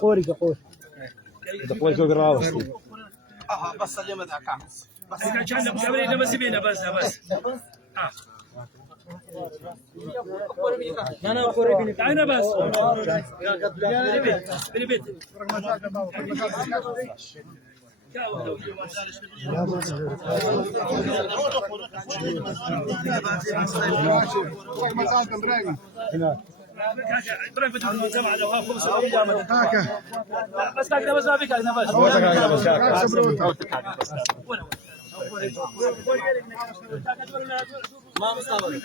قوري كقور دقوي كقور راوس بس اليوم ذاك بس كان بقبلنا بس بينا بس انا قوري بينا انا بس بيني بيت بس كاكا بس ما بك انا بس ما مستوى